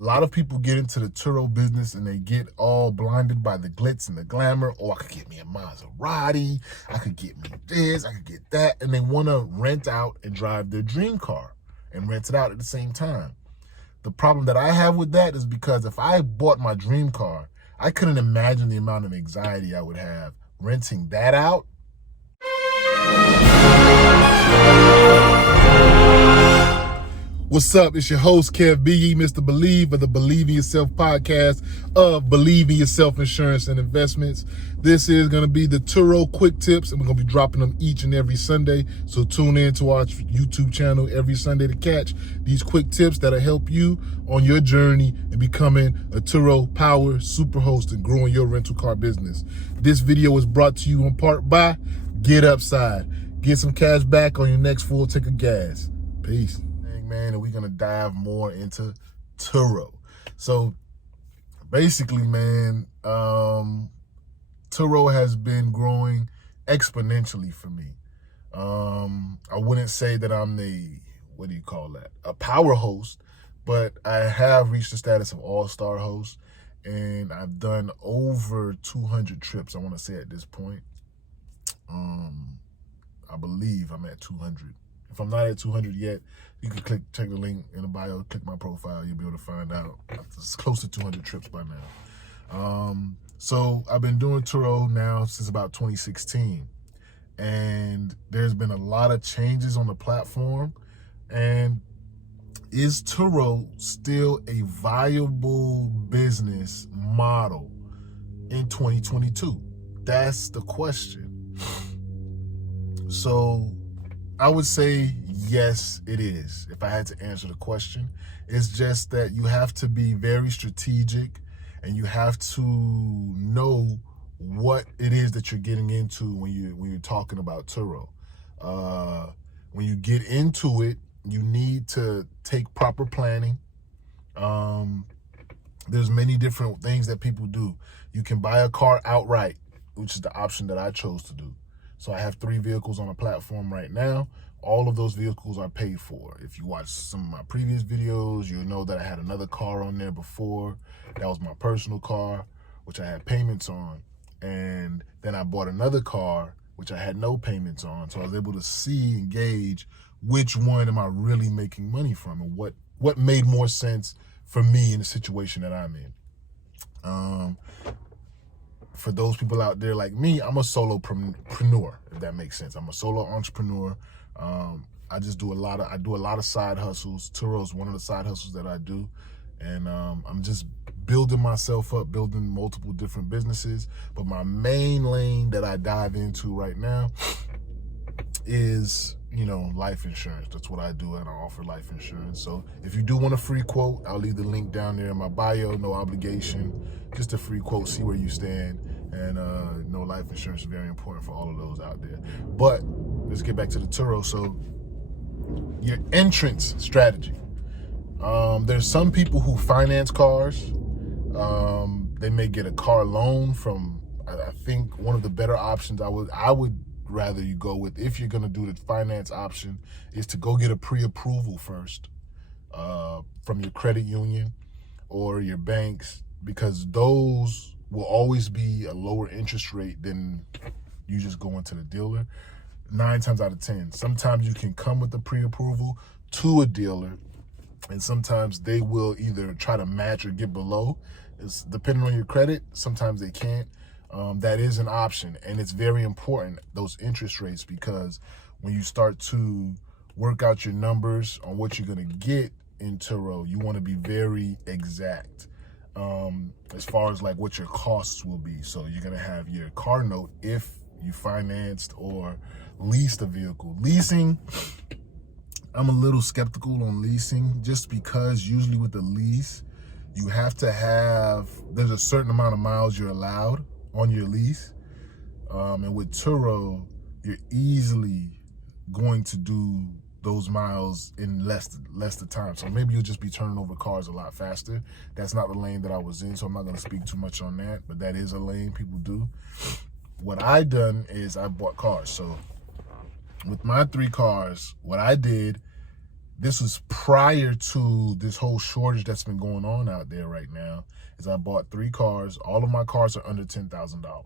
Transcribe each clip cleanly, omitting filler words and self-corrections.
A lot of people get into the Turo business and they get all blinded by the glitz and the glamour. Oh, I could get me a Maserati. I could get me this. I could get that. And they want to rent out and drive their dream car and rent it out at the same time. The problem that I have with that is because if I bought my dream car, I couldn't imagine the amount of anxiety I would have renting that out. What's up? It's your host, Kev B. Mr. Believe of the Believe in Yourself podcast of Believe in Yourself Insurance and Investments. This is going to be the Turo quick tips, and we're going to be dropping them each and every Sunday. So tune in to our YouTube channel every Sunday to catch these quick tips that'll help you on your journey in becoming a Turo power super host and growing your rental car business. This video is brought to you in part by Get Upside. Get some cash back on your next full tank of gas. Peace. Man, and we're gonna dive more into Turo. So basically, man, Turo has been growing exponentially for me. I wouldn't say that I'm a power host, but I have reached the status of all-star host, and I've done over 200 trips, I want to say at this point. I believe I'm at 200. If I'm not at 200 yet, you can check the link in the bio, click my profile, you'll be able to find out. It's close to 200 trips by now. So I've been doing Turo now since about 2016. And there's been a lot of changes on the platform. And is Turo still a viable business model in 2022? That's the question. So I would say yes, it is. If I had to answer the question, it's just that you have to be very strategic and you have to know what it is that you're getting into when you're talking about Turo. When you get into it, you need to take proper planning. There's many different things that people do. You can buy a car outright, which is the option that I chose to do. So I have 3 vehicles on the platform right now. All of those vehicles are paid for. If you watch some of my previous videos, you'll know that I had another car on there before. That was my personal car, which I had payments on. And then I bought another car, which I had no payments on. So I was able to see and gauge which one am I really making money from and what made more sense for me in the situation that I'm in. For those people out there like me, I'm a solopreneur, if that makes sense. I'm a solo entrepreneur. I do a lot of side hustles. Turo is one of the side hustles that I do. And I'm just building myself up, building multiple different businesses. But my main lane that I dive into right now is, life insurance. That's what I do, and I offer life insurance. So if you do want a free quote, I'll leave the link down there in my bio, no obligation, just a free quote, see where you stand. And life insurance is very important for all of those out there. But let's get back to the Turo. So your entrance strategy. There's some people who finance cars. They may get a car loan from, I think one of the better options I would rather you go with, if you're going to do the finance option, is to go get a pre-approval first from your credit union or your banks, because those will always be a lower interest rate than you just going to the dealer. 9 times out of 10. Sometimes you can come with the pre-approval to a dealer, and sometimes they will either try to match or get below. It's depending on your credit. Sometimes they can't. That is an option, and it's very important, those interest rates, because when you start to work out your numbers on what you're going to get in Turo, you want to be very exact as far as like what your costs will be. So you're going to have your car note if you financed or leased a vehicle. Leasing, I'm a little skeptical on leasing, just because usually with the lease, you have to there's a certain amount of miles you're allowed on your lease. And with Turo, you're easily going to do those miles in less the time. So maybe you'll just be turning over cars a lot faster. That's not the lane that I was in, so I'm not going to speak too much on that, but that is a lane people do. What I done is I bought cars. So with my 3 cars, what I did, this was prior to this whole shortage that's been going on out there right now, is I bought 3 cars. All of my cars are under $10,000.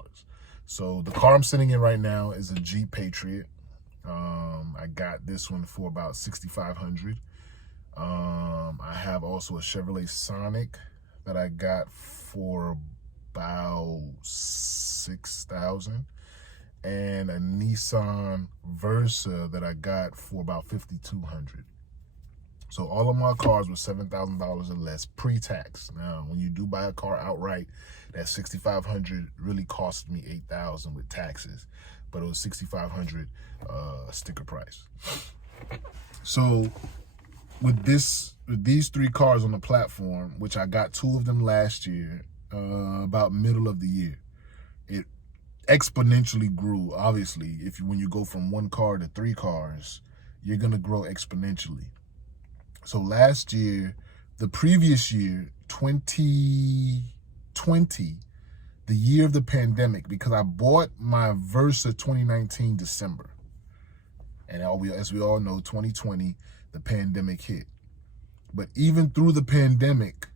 So the car I'm sitting in right now is a Jeep Patriot. I got this one for about $6,500. I have also a Chevrolet Sonic that I got for about $6,000, and a Nissan Versa that I got for about $5,200. So all of my cars were $7,000 or less pre-tax. Now, when you do buy a car outright, that $6,500 really cost me $8,000 with taxes, but it was $6,500 sticker price. So with these 3 cars on the platform, which I got 2 of them last year, about middle of the year, it exponentially grew. Obviously, when you go from 1 car to 3 cars, you're gonna grow exponentially. So last year, the previous year, 2020, the year of the pandemic, because I bought my Versa 2019 December, and as we all know, 2020, the pandemic hit. But even through the pandemic,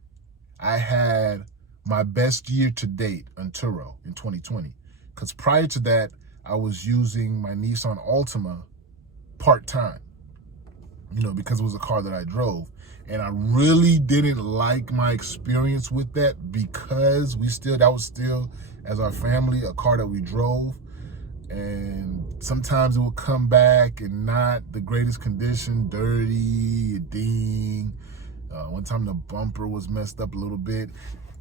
I had my best year to date on Turo in 2020. Because prior to that, I was using my Nissan Altima part-time, because it was a car that I drove. And I really didn't like my experience with that, because that was still, as our family, a car that we drove. And sometimes it would come back in not the greatest condition, dirty, a ding. One time the bumper was messed up a little bit,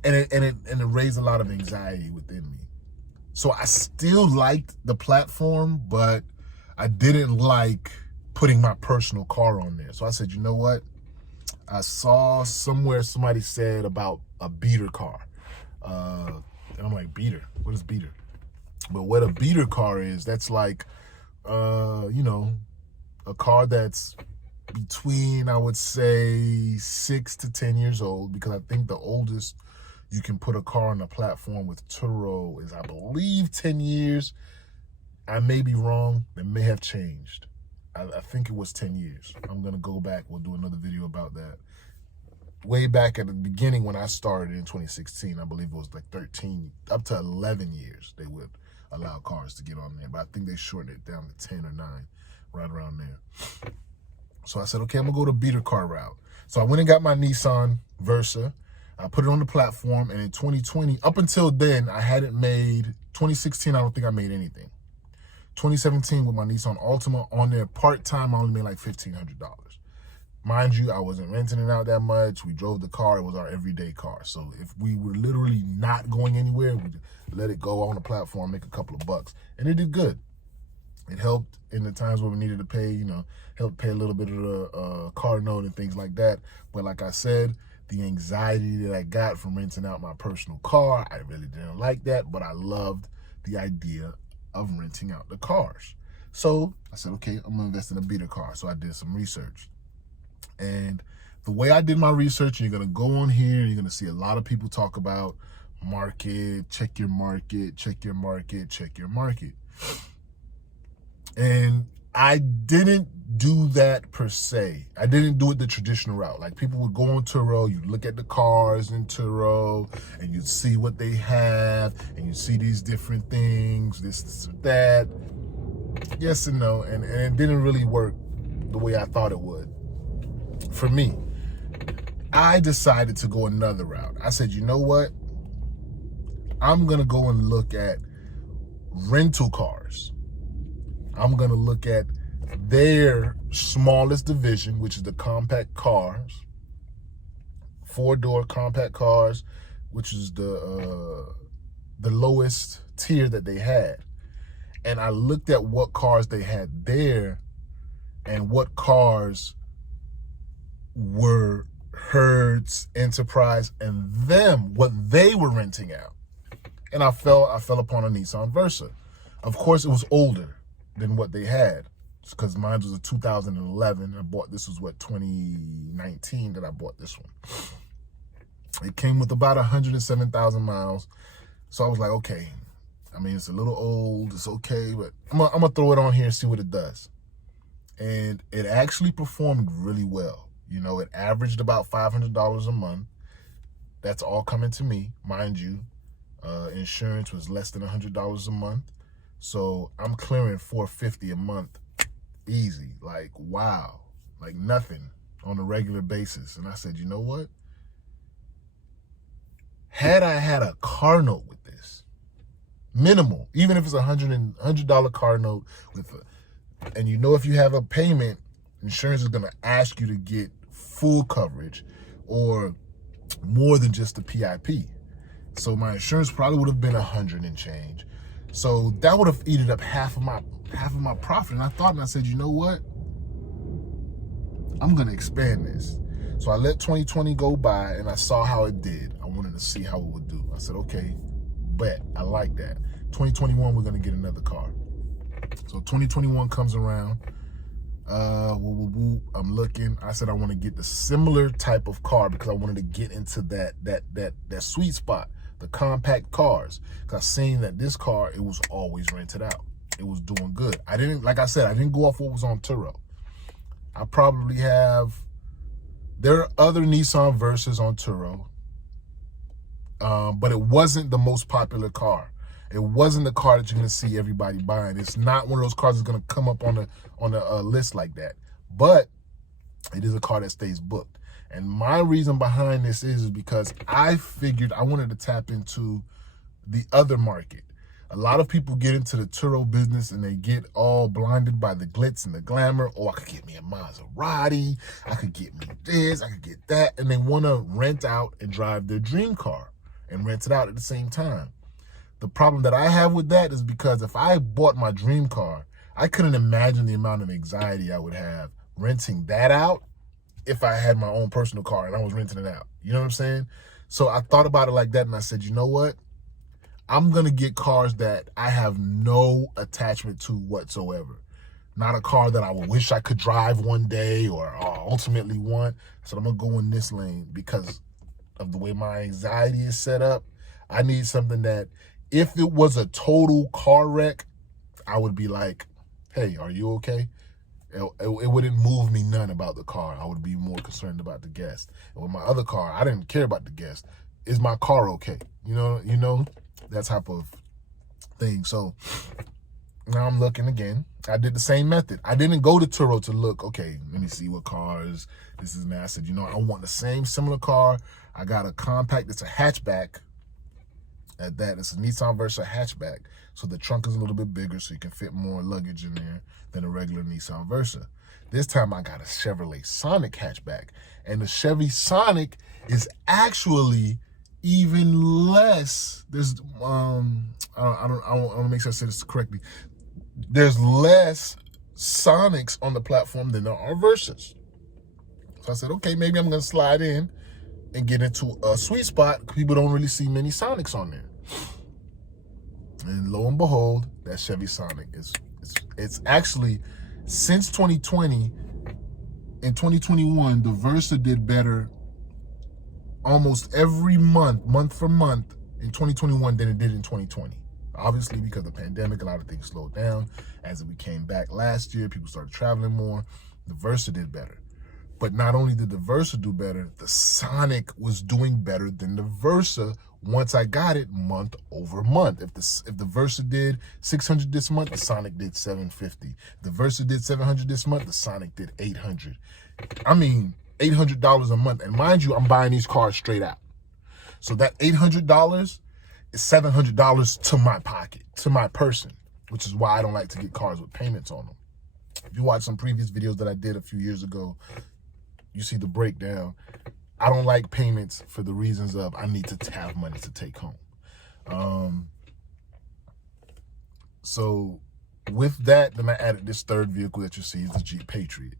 and it raised a lot of anxiety within me. So I still liked the platform, but I didn't like putting my personal car on there. So I said, you know what? I saw somewhere somebody said about a beater car. And I'm like, beater? What is beater? But what a beater car is, that's like, a car that's between, I would say, 6 to 10 years old, because I think the oldest you can put a car on the platform with Turo is, I believe, 10 years. I may be wrong. It may have changed. I think it was 10 years. I'm going to go back. We'll do another video about that. Way back at the beginning when I started in 2016, I believe it was like 13, up to 11 years they would allow cars to get on there. But I think they shortened it down to 10 or 9, right around there. So I said, okay, I'm going to go the beater car route. So I went and got my Nissan Versa. I put it on the platform. And in 2020, up until then, I hadn't made, 2016, I don't think I made anything. 2017 with my Nissan Altima on there part-time, I only made like $1,500. Mind you, I wasn't renting it out that much. We drove the car. It was our everyday car. So if we were literally not going anywhere, we'd let it go on the platform, make a couple of bucks. And it did good. It helped in the times where we needed to pay, helped pay a little bit of the car note and things like that. But like I said, the anxiety that I got from renting out my personal car, I really didn't like that, but I loved the idea of renting out the cars. So I said, okay, I'm gonna invest in a beater car. So I did some research. And the way I did my research, you're gonna go on here, you're gonna see a lot of people talk about market, check your market, check your market, check your market. And I didn't do that per se. I didn't do it the traditional route. Like, people would go on Turo, you look at the cars in Turo, and you'd see what they have, and you see these different things, this, that. Yes and no, and it didn't really work the way I thought it would. For me, I decided to go another route. I said, you know what? I'm gonna go and look at rental cars. I'm gonna look at their smallest division, which is the compact cars, 4-door compact cars, which is the lowest tier that they had. And I looked at what cars they had there and what cars were Hertz, Enterprise, and what they were renting out. And I fell upon a Nissan Versa. Of course, it was older than what they had, because mine was a 2011. I bought this, was what, 2019 that I bought this one. It came with about 107,000 miles. So I was like, okay, I mean, it's a little old, it's okay, but I'm gonna throw it on here and see what it does. And it actually performed really well. You know, it averaged about $500 a month. That's all coming to me, mind you. Insurance was less than $100 a month. So I'm clearing $450 a month easy. Like, wow, like nothing on a regular basis. And I said, you know what? Had I had a car note with this, minimal, even if it's $100 car note with and you know, if you have a payment, insurance is going to ask you to get full coverage or more than just the PIP. So my insurance probably would have been 100 and change. So that would have eaten up half of my profit. And I thought, and I said, you know what? I'm going to expand this. So I let 2020 go by and I saw how it did. I wanted to see how it would do. I said, okay, bet, I like that. 2021, we're going to get another car. So 2021 comes around. I'm looking. I said I want to get the similar type of car because I wanted to get into that sweet spot, the compact cars. Because I seen that this car, it was always rented out. It was doing good. Like I said, I didn't go off what was on Turo. I probably have, there are other Nissan Versas on Turo, but it wasn't the most popular car. It wasn't the car that you're gonna see everybody buying. It's not one of those cars that's gonna come up on a list like that. But it is a car that stays booked. And my reason behind this is because I figured I wanted to tap into the other market. A lot of people get into the Turo business and they get all blinded by the glitz and the glamour. Oh, I could get me a Maserati. I could get me this. I could get that. And they want to rent out and drive their dream car and rent it out at the same time. The problem that I have with that is because if I bought my dream car, I couldn't imagine the amount of anxiety I would have renting that out if I had my own personal car and I was renting it out. You know what I'm saying? So I thought about it like that and I said, you know what? I'm going to get cars that I have no attachment to whatsoever. Not a car that I would wish I could drive one day or ultimately want. So I'm going to go in this lane because of the way my anxiety is set up. I need something that if it was a total car wreck, I would be like, hey, are you okay? It wouldn't move me none about the car. I would be more concerned about the guest. And with my other car, I didn't care about the guest. Is my car okay? You know, that type of thing. So now I'm looking again. I did the same method. I didn't go to Turo to look, okay, let me see what cars this is now. I said, you know, I want the same similar car. I got a compact, it's a hatchback. At that, it's a Nissan Versa hatchback. So the trunk is a little bit bigger so you can fit more luggage in there than a regular Nissan Versa. This time I got a Chevrolet Sonic hatchback. And the Chevy Sonic is actually even less. There's I want to make sure I say this correctly. There's less Sonics on the platform than there are Versas. So I said, okay, maybe I'm gonna slide in and get into a sweet spot. People don't really see many Sonics on there. And lo and behold, that Chevy Sonic it's actually, since 2020, in 2021, the Versa did better almost every month for month in 2021 than it did in 2020. Obviously, because of the pandemic, a lot of things slowed down. As we came back last year, people started traveling more. The Versa did better. But not only did the Versa do better, the Sonic was doing better than the Versa once I got it month over month. If the Versa did 600 this month, the Sonic did 750. If the Versa did 700 this month, the Sonic did 800. I mean, $800 a month. And mind you, I'm buying these cars straight out. So that $800 is $700 to my pocket, to my person, which is why I don't like to get cars with payments on them. If you watch some previous videos that I did a few years ago, you see the breakdown. I don't like payments for the reasons of I need to have money to take home. So with that, then I added this third vehicle that you see is the Jeep Patriot.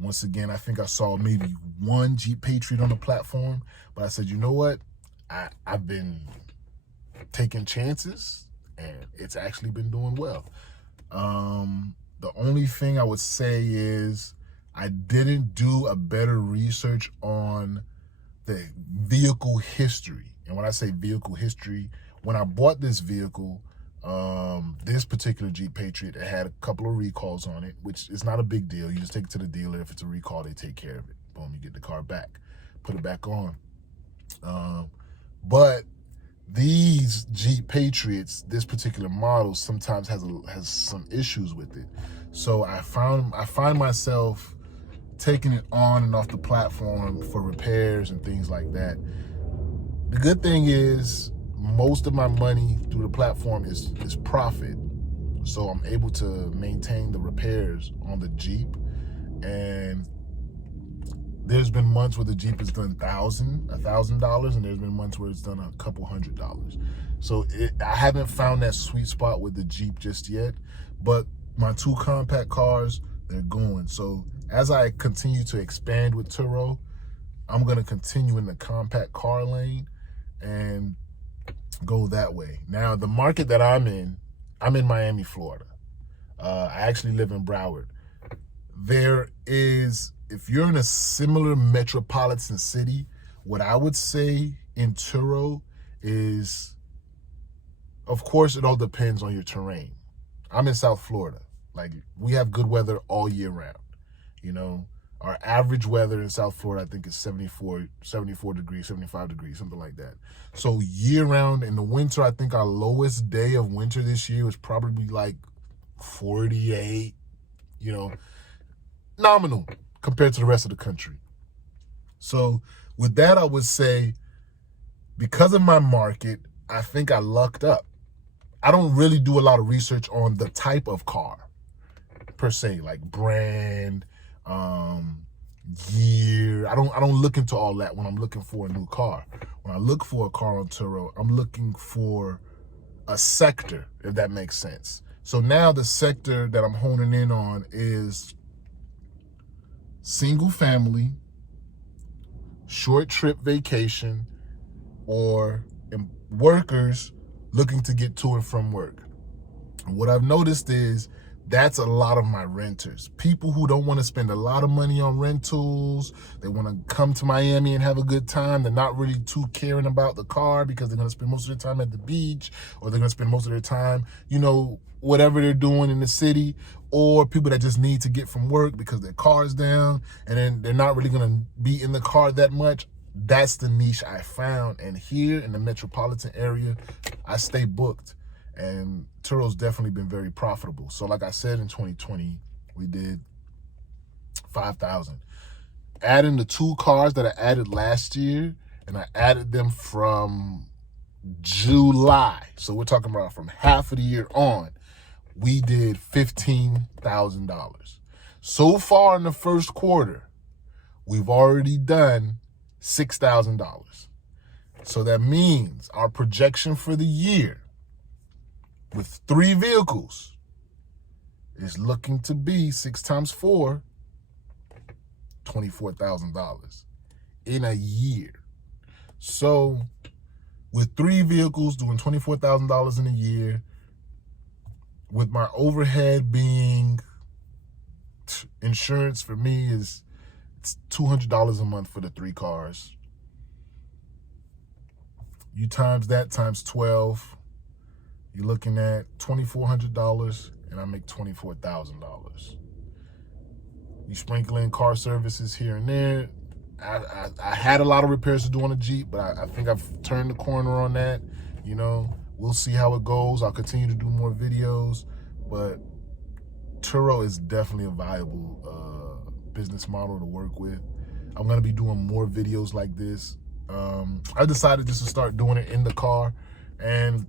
Once again, I think I saw maybe one Jeep Patriot on the platform, but I said, you know what? I've been taking chances and it's actually been doing well. The only thing I would say is I didn't do a better research on the vehicle history. And when I say vehicle history, when I bought this vehicle, This particular Jeep Patriot, it had a couple of recalls on it, which is not a big deal. You just take it to the dealer. If it's a recall, they take care of it. Boom, you get the car back, put it back on. But these Jeep Patriots, this particular model, sometimes has some issues with it. So I find myself taking it on and off the platform for repairs and things like that. The good thing is most of my money through the platform is profit. So I'm able to maintain the repairs on the Jeep. And there's been months where the Jeep has done $1,000, and there's been months where it's done a couple $100s. So I haven't found that sweet spot with the Jeep just yet, but my 2 compact cars, they're going. So as I continue to expand with Turo, I'm gonna continue in the compact car lane and go that way. Now, the market that I'm in Miami, Florida. I actually live in Broward. There is, if you're in a similar metropolitan city, what I would say in Turo is, of course, it all depends on your terrain. I'm in South Florida. Like, we have good weather all year round. You know, our average weather in South Florida, I think, is 74 degrees, 75 degrees, something like that. So year round, in the winter, I think our lowest day of winter this year was probably like 48, you know, nominal compared to the rest of the country. So with that, I would say, because of my market, I think I lucked up. I don't really do a lot of research on the type of car per se, like brand, year. I don't look into all that when I'm looking for a new car. When I look for a car on Turo, I'm looking for a sector, if that makes sense. So now the sector that I'm honing in on is single family, short trip vacation, or workers looking to get to and from work. And what I've noticed is that's a lot of my renters. People who don't want to spend a lot of money on rentals. They want to come to Miami and have a good time. They're not really too caring about the car because they're going to spend most of their time at the beach, or they're going to spend most of their time, you know, whatever they're doing in the city, or people that just need to get from work because their car's down and then they're not really going to be in the car that much. That's the niche I found. And here in the metropolitan area, I stay booked. And Turo's definitely been very profitable. So like I said, in 2020, we did 5,000. Adding the 2 cars that I added last year, and I added them from July. So we're talking about from half of the year on, we did $15,000. So far in the first quarter, we've already done $6,000. So that means our projection for the year with 3 vehicles is looking to be 6 times 4, $24,000 in a year. So with 3 vehicles doing $24,000 in a year, with my overhead being insurance for me is it's $200 a month for the 3 cars. You times that times 12, you're looking at $2,400, and I make $24,000. You sprinkle in car services here and there. I had a lot of repairs to do on the Jeep, but I think I've turned the corner on that. You know, we'll see how it goes. I'll continue to do more videos, but Turo is definitely a viable business model to work with. I'm gonna be doing more videos like this. I decided just to start doing it in the car, and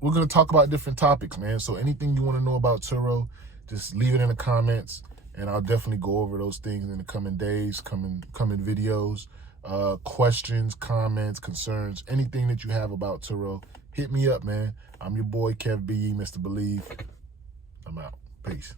we're gonna talk about different topics, man. So anything you want to know about Turo, just leave it in the comments, and I'll definitely go over those things in the coming days, coming videos. Questions, comments, concerns, anything that you have about Turo, hit me up, man. I'm your boy Kev B, Mr. Believe. I'm out. Peace.